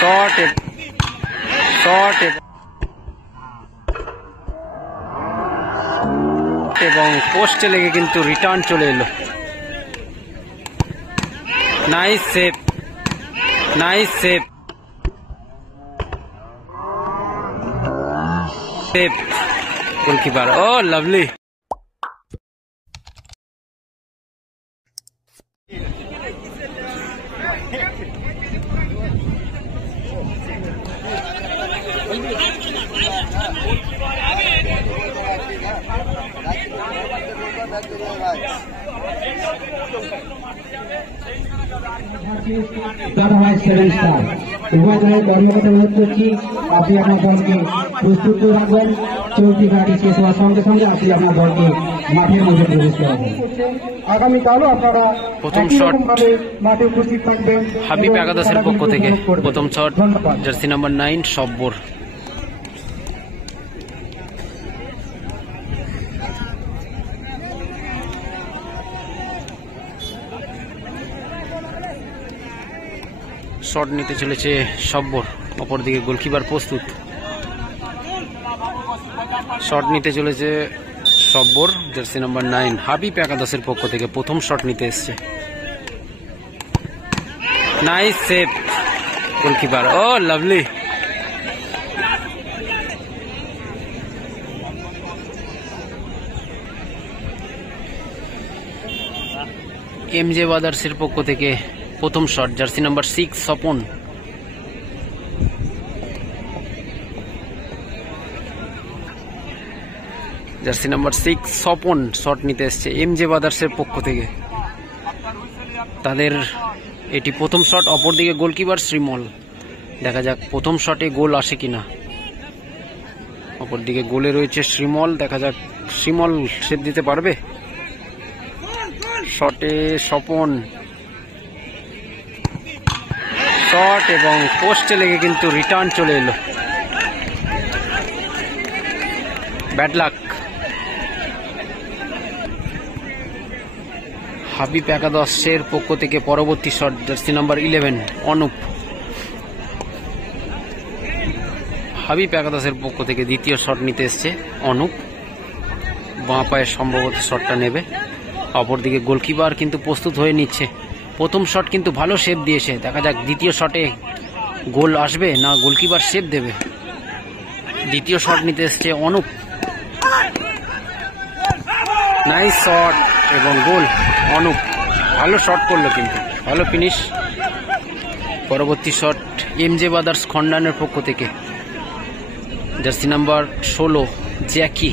Shot এবং পোস্টে লেগে কিন্তু রিটার্ন চলে এলো। Nice save, goalkeeper. Oh lovely. আপনি আপনার দলকে প্রস্তুত রাখবেন, চলতি ঘাটি শেষ হওয়ার সঙ্গে সঙ্গে আপনি আপনার দলকে মাঠের মধ্যে প্রবেশ করাবেন। আগামীকালও আপনারা প্রথম শট মাঠে উপস্থিত থাকবেন। হাবিব একাদশের পক্ষ থেকে প্রথম shot, jersey number 9 Sabbar. Shot নিতে চলেছে সব্বর, অপরদিকে গোলকিপার প্রস্তুত। শট নিতে চলেছে সব্বর, জার্সি নাম্বার 9 হাবিব একাদশের পক্ষ থেকে প্রথম শট নিতে এসছে। Nice save, goalkeeper. Oh lovely. MJ ব্রাদার্সের পক্ষ থেকে প্রথম shot, jersey number 6 Swapan. Jersey number 6 Swapan shot নিতে এসছে এমজে ব্রাদার্সের পক্ষ থেকে। তাদের এটি প্রথম শট, অপরদিকে গোলকিপার শ্রীমল। দেখা যাক প্রথম শটে গোল আসে কিনা। অপরদিকে গোলে রয়েছে শ্রীমল, দেখা যাক শ্রীমল সেভ দিতে পারবে। শটে স্বপন, শট এবং পোস্টে লেগে কিন্তু রিটার্ন চলে এলো। Bad luck. হাবিব একাদশের পক্ষ থেকে পরবর্তী shot, jersey number 11 Anup. Habib একাদশের পক্ষ থেকে দ্বিতীয় শট নিতে এসছে অনুপ, বাঁ পায়ে সম্ভবত শটটা নেবে। অপরদিকে গোলকিপার কিন্তু প্রস্তুত হয়ে নিচ্ছে। প্রথম শট কিন্তু ভালো সেভ দিয়েছে, দেখা যাক দ্বিতীয় শটে গোল আসবে না গোলকিপার সেভ দেবে। দ্বিতীয় শট নিতে এসছে অনুপ, নাইস শট এবং গোল। অনুপ ভালো শট করলো, কিন্তু ভালো ফিনিশ। পরবর্তী শট এমজে ব্রাদার্স খন্ডানের পক্ষ থেকে, জার্সি নাম্বার 16 জ্যাকি।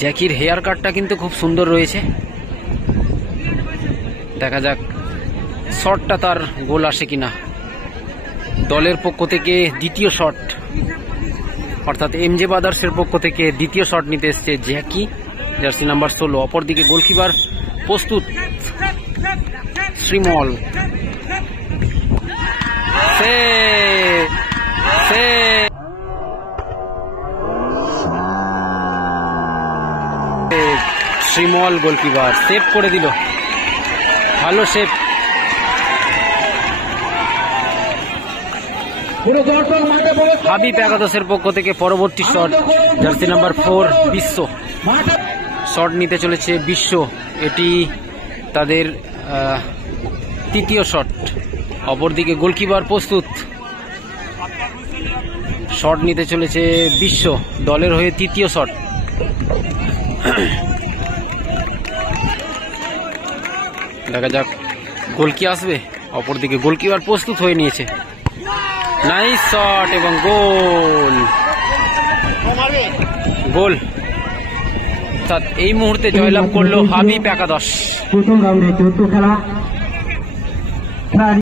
জ্যাকির হেয়ার কাটটা কিন্তু খুব সুন্দর রয়েছে, দেখা যাক শটটা তার গোল আসে কিনা। দলের পক্ষ থেকে দ্বিতীয় শট, অর্থাৎ এমজে ব্রাদার্সের পক্ষ থেকে দ্বিতীয় শট নিতে এসছে জ্যাকি, জার্সি নাম্বার 16। অপরদিকে গোলকিপার প্রস্তুত শ্রীমল। শ্রীমল গোলকিপার সেভ করে দিল, ভালো সেভ। হাবিব একাদশের পক্ষ থেকে পরবর্তী শট, জার্সি নাম্বার 4 বিশ্ব। শট নিতে চলেছে বিশ্ব, এটি তাদের তৃতীয় শট। অপরদিকে গোলকিপার প্রস্তুত, শট নিতে চলেছে বিশ্ব, দলের হয়ে তৃতীয় শট। দেখা যাক গোল কি আসবে। অপরদিকে গোলকিপার প্রস্তুত হয়ে নিয়েছে, নাইস শট এবং গোল। গোল, অর্থাৎ এই মুহূর্তে জয়লাভ করলো হাবিব একাদশ। প্রথম রাউন্ডে 14 খেলা।